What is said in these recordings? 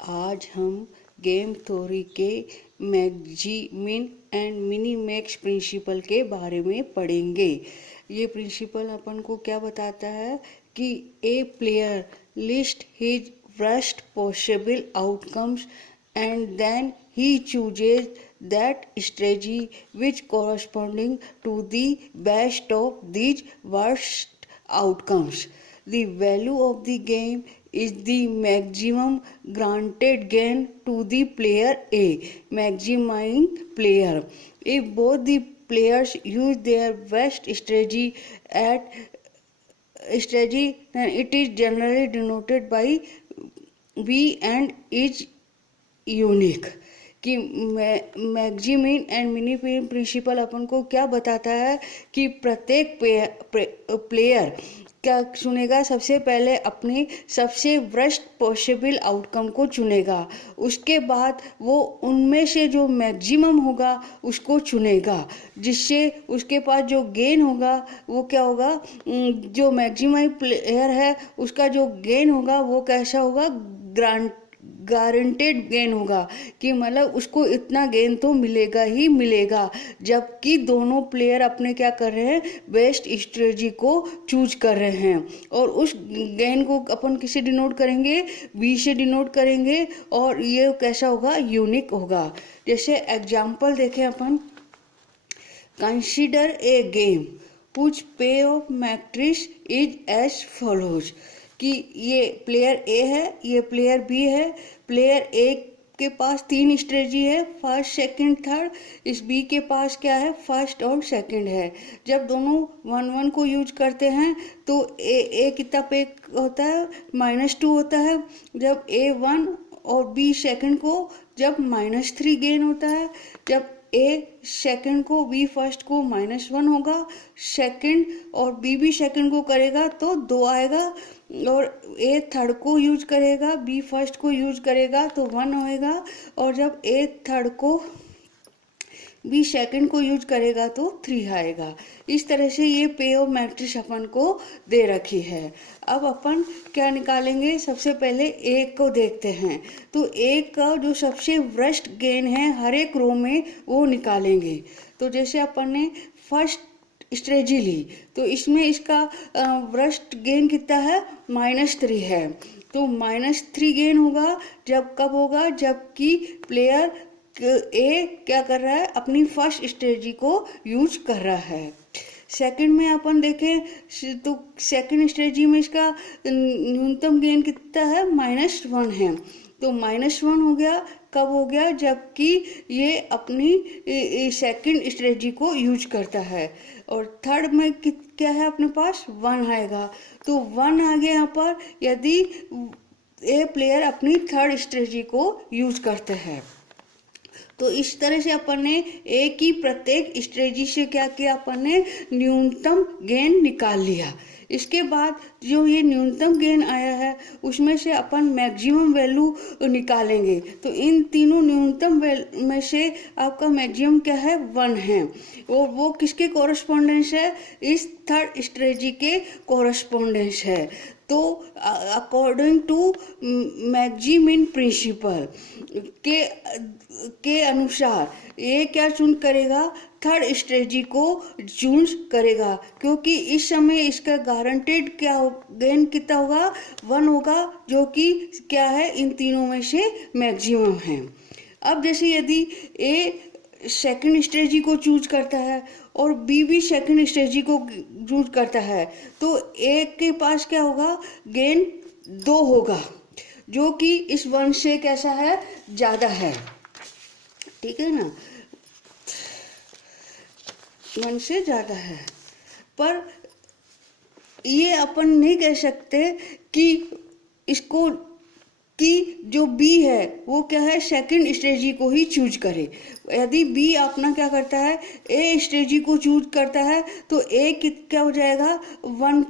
आज हम game theory के मैक्सिमिन एंड मिनीमैक्स प्रिंसिपल के बारे में पढ़ेंगे। ये प्रिंसिपल अपन को क्या बताता है कि a player list his worst possible outcomes and then he chooses that strategy which corresponding to the best of these worst outcomes. The value of the game is the maximum granted gain to the player A, maximizing player. If both the players use their best strategy, then it is generally denoted by B and is unique. कि maximin and mini principal अपन को क्या बताता है कि प्रत्येक player क्या चुनेगा, सबसे पहले अपनी सबसे वर्स्ट पॉसिबल आउटकम को चुनेगा, उसके बाद वो उनमें से जो मैक्सिमम होगा उसको चुनेगा, जिससे उसके पास जो गेन होगा वो क्या होगा, जो मैक्सिमाइज प्लेयर है उसका जो गेन होगा वो कैसा होगा, गारंटेड गेन होगा कि मतलब उसको इतना गेन तो मिलेगा ही मिलेगा। जबकि दोनों प्लेयर अपने क्या कर रहे हैं, बेस्ट स्ट्रेटजी को चूज कर रहे हैं और उस गेन को अपन किसे डिनोट करेंगे, बी से डिनोट करेंगे और ये कैसा होगा, यूनिक होगा। जैसे एग्जांपल देखें अपन, consider a game which payoff matrix is as follows कि ये प्लेयर ए है, ये प्लेयर बी है। प्लेयर ए के पास 3 स्ट्रेटजी है, फर्स्ट सेकंड थर्ड। इस बी के पास क्या है, फर्स्ट और सेकंड है। जब दोनों 1-1 को यूज करते हैं तो ए कितना पे होता है, -2 होता है। जब ए 1 और बी सेकंड को जब -3 गेन होता है। जब ए सेकंड को बी फर्स्ट को -1 होगा, सेकंड और बी भी सेकंड को करेगा तो 2 आएगा, और ए थर्ड को यूज करेगा, बी फर्स्ट को यूज करेगा तो 1 होएगा, और जब ए थर्ड को बी सेकंड को यूज करेगा तो 3 आएगा। इस तरह से ये पे ऑफ मैट्रिक्स अपन को दे रखी है। अब अपन क्या निकालेंगे, सबसे पहले ए को देखते हैं। तो ए का जो सबसे वर्स्ट गेन है हर एक रो में वो निकालेंगे। तो जैसे अपन ने फर्स्ट स्ट्रेटजी ली तो इसमें इसका वर्स्ट गेन कितना है, -3 है। तो -3 गेन होगा जब कब होगा, जबकि प्लेयर ए क्या कर रहा है, अपनी फर्स्ट स्ट्रेटजी को यूज कर रहा है। सेकंड में अपन देखें तो सेकंड स्ट्रेटजी में इसका न्यूनतम गेन कितना है, -1 है। तो -1 हो गया, कब हो गया, जबकि ये अपनी सेकंड स्ट्रेटजी को यूज करता है। और थर्ड में क्या है अपने पास, 1 आएगा। तो 1 आ गया यहाँ पर यदि ए प्लेयर अपनी थर्ड स्ट्रेटजी को यूज करते हैं। तो इस तरह से अपन ने ए की प्रत्येक स्ट्रेटजी से क्या किया, अपन ने न्यूनतम गेन निकाल लिया। इसके बाद जो ये न्यूनतम गेन आया है उसमें से अपन मैक्सिमम वैल्यू निकालेंगे। तो इन तीनों न्यूनतम में से आपका मैक्सिमम क्या है, 1 है, और वो किसके कॉरस्पॉन्डेंस है, इस थर्ड स्ट्रेटजी के कॉरस्पॉन्डेंस है। तो अकॉर्डिंग टू मैक्सिमिन प्रिंसिपल के अनुसार ये क्या चूज करेगा, थर्ड स्ट्रेटजी को चूज करेगा, क्योंकि इस समय इसका गारंटेड क्या गेन कितना होगा, 1 होगा, जो कि क्या है, इन तीनों में से मैक्सिमम है। अब जैसे यदि ए सेकंड स्ट्रेटजी को चूज करता है और बी भी सेकंड स्ट्रेटजी को चूज करता है तो ए के पास क्या होगा, गेन 2 होगा, जो कि इस 1 से कैसा है, ज्यादा है। ठीक है ना, 1 से ज्यादा है। पर ये अपन नहीं कह सकते कि इसको कि जो बी है वो क्या है, सेकंड स्ट्रेटजी को ही चूज करे। यदि बी अपना क्या करता है, ए स्ट्रेटजी को चूज करता है तो ए क्या हो जाएगा, 1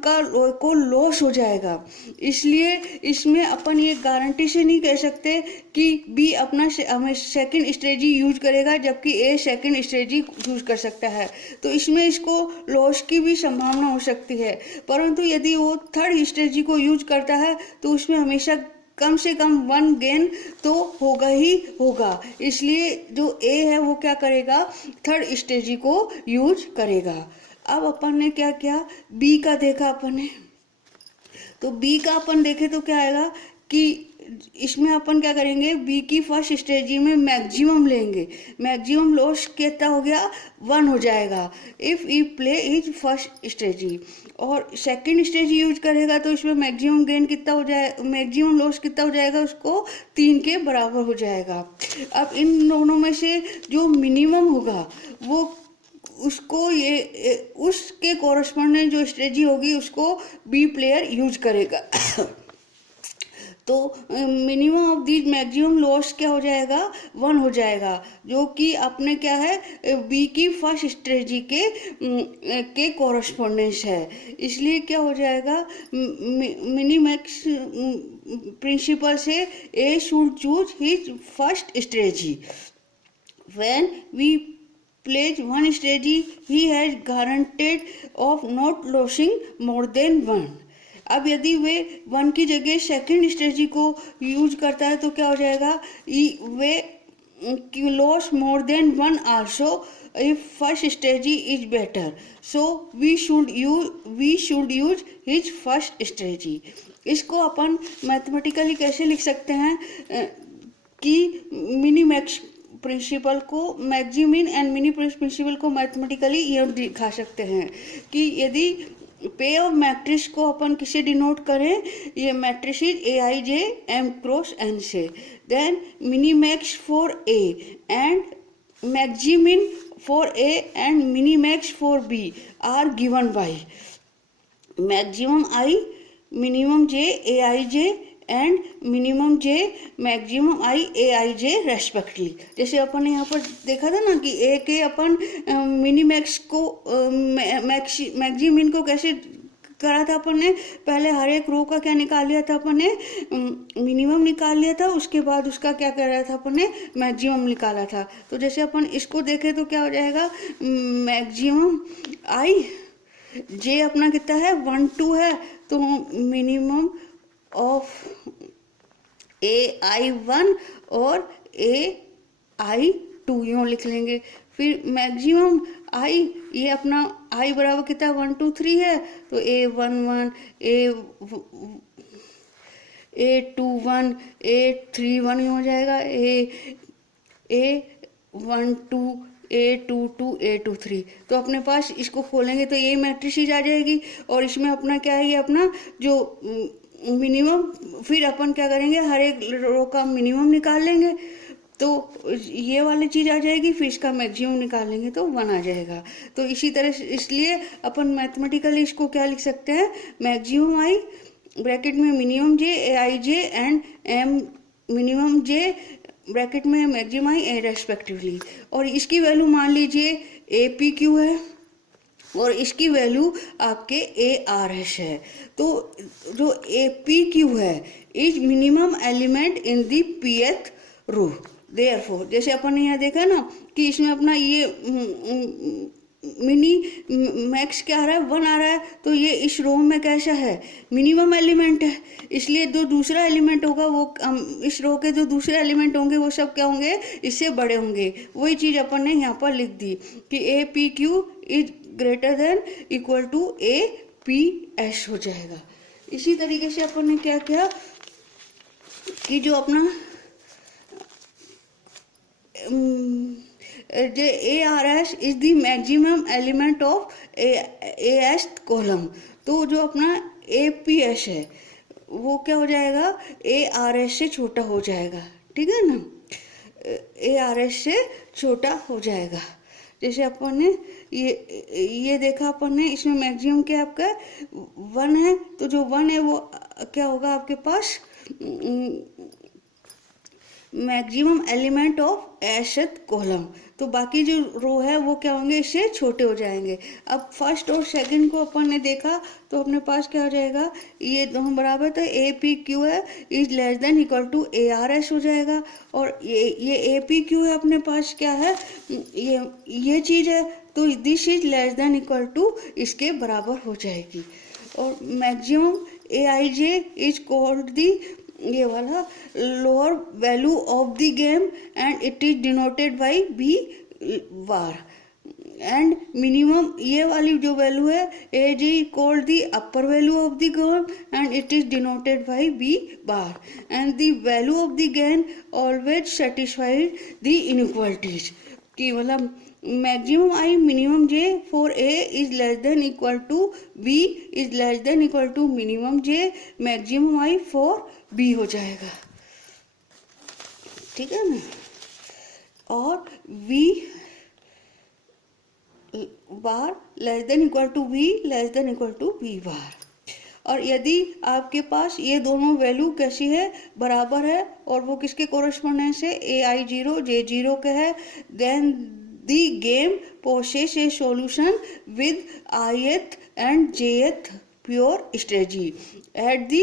को लॉस हो जाएगा। इसलिए इसमें अपन ये गारंटी से नहीं कह सकते कि बी अपना हमें सेकंड स्ट्रेटजी यूज करेगा जबकि ए सेकंड स्ट्रेटजी यूज कर सकता है। तो इसमें इसको लॉस की भी संभावना हो सकती है, परंतु यदि वो थर्ड स्ट्रेटजी को यूज करता है तो उसमें हमेशा कम से कम 1 गेन तो होगा ही होगा। इसलिए जो ए है वो क्या करेगा, थर्ड स्ट्रेटजी को यूज करेगा। अब अपन ने क्या किया, बी का देखा अपन ने, तो बी का अपन देखे तो क्या आएगा कि इसमें अपन क्या करेंगे, बी की फर्स्ट स्ट्रेटजी में मैक्सिमम लेंगे, मैक्सिमम लॉस कितना हो गया 1 हो जाएगा if E play is first strategy. और सेकंड स्ट्रेटजी यूज करेगा तो इसमें मैक्सिमम गेन कितना हो जाए, मैक्सिमम लॉस कितना हो जाएगा, उसको 3 के बराबर हो जाएगा। अब इन दोनों में से जो मिनिमम होगा वो उसको ये उसके कॉरस्पॉन्डेंट जो स्ट्रेटजी होगी उसको बी प्लेयर यूज करेगा। तो minimum of these maximum loss क्या हो जाएगा 1 हो जाएगा, जो कि अपने क्या है बी की फर्स्ट स्ट्रेटजी के कॉरस्पॉन्डेंस है। इसलिए क्या हो जाएगा, मिनिमैक्स प्रिंसिपल से A should choose his first strategy. When we plays one strategy, he has guaranteed of not losing more than 1। अब यदि वे 1 की जगह सेकंड स्ट्रेटजी को यूज करता है तो क्या हो जाएगा, वे loss more than 1 also if first strategy is better, so we should use his first strategy. इसको अपन मैथमेटिकली कैसे लिख सकते हैं कि मिनिमैक्स प्रिंसिपल को, मैक्सिमिन एंड मिनी प्रिंसिपल को मैथमेटिकली ये दिखा सकते हैं कि यदि पे ऑफ मैट्रिक्स को अपन किसे डिनोट करें, ये matrix A I J M cross N से, then minimax for A and maximin for A and minimax for B are given by maximum I minimum J A I J and minimum J maximum I A I J respectively. जैसे अपन ने यहाँ पर देखा था ना कि ए के अपन मिनीमैक्स को मैक्सिमिन को कैसे करा था अपन ने, पहले हर एक रो का क्या निकाल लिया था अपन ने, मिनिमम निकाल लिया था, उसके बाद उसका क्या कर रहा था अपन ने, मैक्सिमम निकाला था। तो जैसे अपन इसको देखें तो क्या हो जाएगा, मैक्सिमम आई जे अपना कितना है 1 2 है, तो मिनिमम ऑफ ए आई 1 और ए आई 2 यूँ लिख लेंगे। फिर मैक्सिमम आई ये अपना आई बराबर कितना 1 2 3 है, तो ए 1 1 ए 2 1 ए 3 1 हो जाएगा, ए 1 2 ए 2 2 ए 2 3। तो अपने पास इसको खोलेंगे तो ये मैट्रिक्स आ जाएगी और इसमें अपना क्या है, ये अपना जो मिनिमम, फिर अपन क्या करेंगे हर एक रो का मिनिमम निकाल लेंगे तो ये वाली चीज़ आ जाएगी, फिर इसका मैक्सिमम निकाल लेंगे तो 1 आ जाएगा। तो इसी तरह से इसलिए अपन मैथमेटिकली इसको क्या लिख सकते हैं, मैक्सिमम आई ब्रैकेट में minimum J A I J and M minimum J bracket में मैक्सिमम आई ए रेस्पेक्टिवली। और इसकी वैल्यू मान लीजिए ए पी क्यू है और इसकी वैल्यू आपके ए आर एस है। तो जो ए पी क्यू है is minimum element in the Pth row. Therefore जैसे अपन ने यहाँ देखा ना कि इसमें अपना ये मिनी मैक्स क्या आ रहा है 1 आ रहा है, तो ये इस रो में कैसा है, मिनिमम एलिमेंट है। इसलिए जो दूसरा एलिमेंट होगा वो इस रो के जो दूसरे एलिमेंट होंगे वो सब क्या होंगे, इससे बड़े होंगे। वही चीज़ अपन ने यहाँ पर लिख दी कि A P Q is greater than equal to A P S हो जाएगा। इसी तरीके से अपन ने क्या किया कि जो अपना J A R S is the maximum element of A S column, तो जो अपना ए पी एस है वो क्या हो जाएगा, ए आर एस से छोटा हो जाएगा। ठीक है ना, ए आर एस से छोटा हो जाएगा। जैसे अपन ने ये देखा अपन ने, इसमें मैक्सिमम क्या आपका 1 है, तो जो 1 है वो क्या होगा आपके पास मैक्सिमम एलिमेंट ऑफ एशथ कॉलम। तो बाकी जो रो है वो क्या होंगे, इससे छोटे हो जाएंगे। अब फर्स्ट और सेकंड को अपन ने देखा तो अपने पास क्या हो जाएगा, ये दोनों बराबर, तो ए पी क्यू है is less than equal to A R S हो जाएगा। और ये ए पी क्यू है अपने पास क्या है, ये चीज़ है, तो this is less than equal to इसके बराबर हो जाएगी। और maximum A I J is called the ये वाला lower value of the game and it is denoted by B bar and minimum ये वाली जो वैल्यू है as is called the upper value of the game and it is denoted by B bar and the value of the game always satisfied the inequalities कि मतलब maximum I minimum J for A is less than equal to B is less than equal to minimum J maximum I for B हो जाएगा, ठीक है ना। और V bar less than equal to V less than equal to B bar. और यदि आपके पास ये दोनों वैल्यू कैसी है, बराबर है और वो किसके कोरस्पोंडेंस है, ए आई जीरो जे जीरो के है, then the game possess a solution with ith and jth pure strategy at the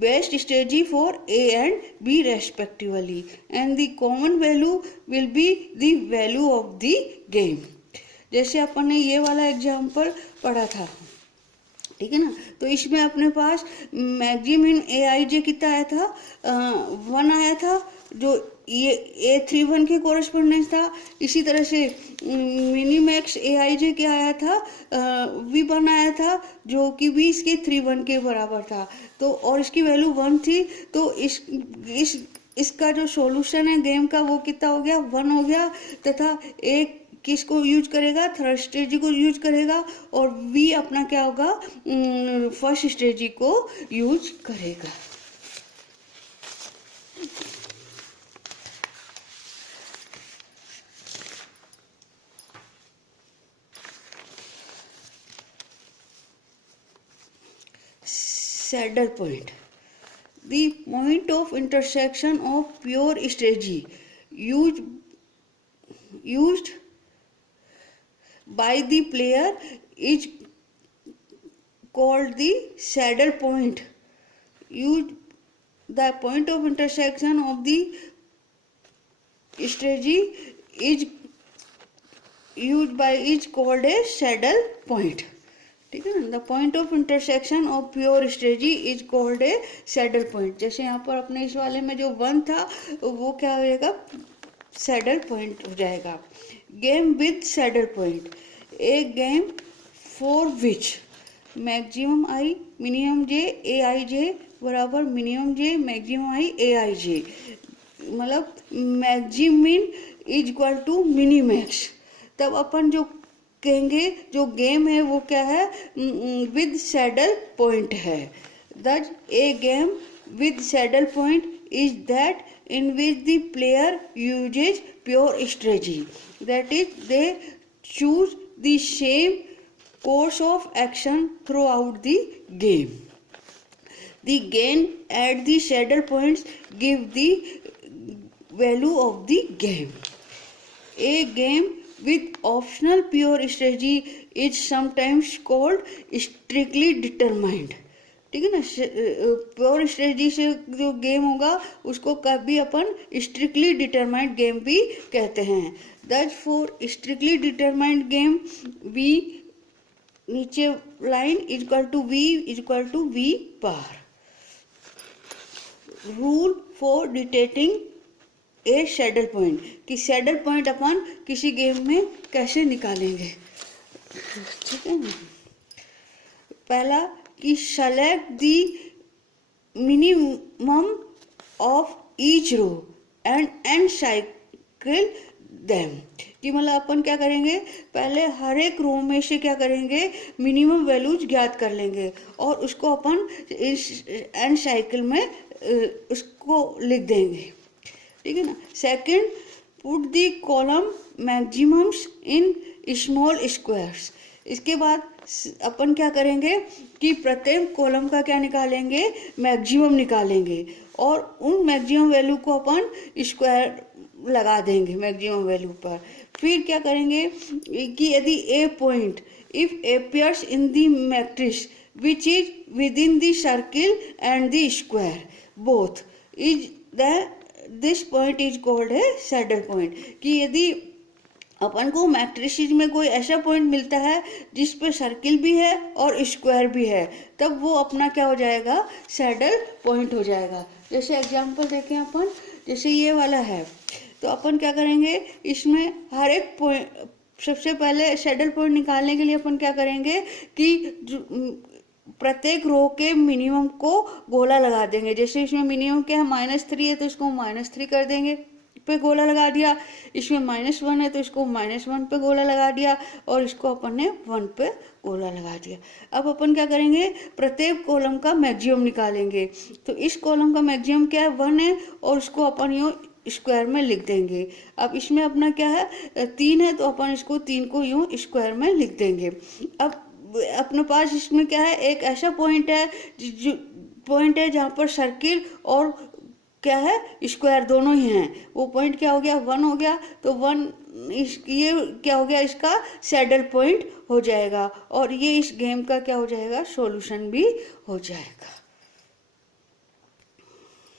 best strategy for A and B respectively and the common value will be the value of the game। जैसे अपन ने ये वाला example पढ़ा था, ठीक है ना। तो इसमें अपने पास मैक्सिमम इन ए आई जे कितना आया था, 1 आया था, जो ये A31 के कोरस्पोंडेंस था। इसी तरह से मिनीमैक्स ए आई जे क्या आया था, V1 आया था, जो कि भी इसके 31 के बराबर था। तो और इसकी वैल्यू 1 थी, तो इसका जो सॉल्यूशन है गेम का वो कितना हो गया, 1 हो गया। तथा एक किसको यूज करेगा, थर्ड स्ट्रेटजी को यूज करेगा और वी अपना क्या होगा, फर्स्ट स्ट्रेटजी को यूज करेगा। Saddle point, the point of intersection of pure strategy used by the player is called the saddle point। The point of intersection of the strategy is used by is called a saddle point, ठीक है ना। The point of intersection of pure strategy is called a saddle point. जैसे यहाँ पर अपने इस वाले में जो 1 था वो क्या हो जाएगा, सैडल पॉइंट हो जाएगा। Game with saddle point, a game for which maximum I minimum J A I J बराबर minimum J maximum I A I J, मतलब maximin is equal to minimax. तब अपन जो कहेंगे जो गेम है वो क्या है, विद सैडल पॉइंट है। That A game with saddle point is that in which the player uses pure strategy, that is they choose the same course of action throughout the game. The gain at the saddle points give the value of the game। A game with optional pure strategy is sometimes called strictly determined, ठीक है ना। Pure strategy से जो game होगा उसको कभी अपन strictly determined game भी कहते हैं। That for strictly determined game V नीचे line is equal to V bar. Rule for detecting a saddle point, कि सैडल पॉइंट अपन किसी गेम में कैसे निकालेंगे, ठीक है ना। पहला कि select the minimum of each row and encircle them, कि मतलब अपन क्या करेंगे, पहले हर एक रो में से क्या करेंगे, मिनिमम वैल्यूज ज्ञात कर लेंगे और उसको अपन इस एनसाइकिल में उसको लिख देंगे, ठीक है ना। Second, put the column maximums in small squares. इसके बाद अपन क्या करेंगे कि प्रत्येक कॉलम का क्या निकालेंगे, मैक्सिमम निकालेंगे और उन मैक्सिमम वैल्यू को अपन स्क्वायर लगा देंगे मैक्सिमम वैल्यू पर। फिर क्या करेंगे कि यदि a point if appears in the matrix which is within the circle and the square both is this point is called a saddle point, कि यदि अपन को मैट्रिसेस में कोई ऐसा पॉइंट मिलता है जिस पे सर्किल भी है और स्क्वायर भी है, तब वो अपना क्या हो जाएगा, सैडल पॉइंट हो जाएगा। जैसे एग्जांपल देखें अपन, जैसे ये वाला है, तो अपन क्या करेंगे, इसमें हर एक पॉइंट, सबसे पहले सैडल पॉइंट निकालने के लिए अपन क्या करेंगे कि प्रत्येक रो के मिनिमम को गोला लगा देंगे। जैसे इसमें मिनिमम क्या है, -3 है, तो इसको -3 कर देंगे, पे गोला लगा दिया। इसमें -1 है तो इसको -1 पे गोला लगा दिया, और इसको अपन ने 1 पे गोला लगा दिया। अब अपन क्या करेंगे, प्रत्येक कॉलम का मैक्सिमम निकालेंगे। तो इस कॉलम का मैक्सिमम क्या है, 1 है, और उसको अपन यूँ स्क्वायर में लिख देंगे। अब इसमें अपना क्या है, 3 है, तो अपन इसको 3 को यूँ स्क्वायर में लिख देंगे। अब अपने पास इसमें क्या है, एक ऐसा पॉइंट है जहाँ पर सर्किल और क्या है, स्क्वायर दोनों ही हैं। वो पॉइंट क्या हो गया, 1 हो गया, तो 1 ये क्या हो गया, इसका सैडल पॉइंट हो जाएगा, और ये इस गेम का क्या हो जाएगा, सॉल्यूशन भी हो जाएगा।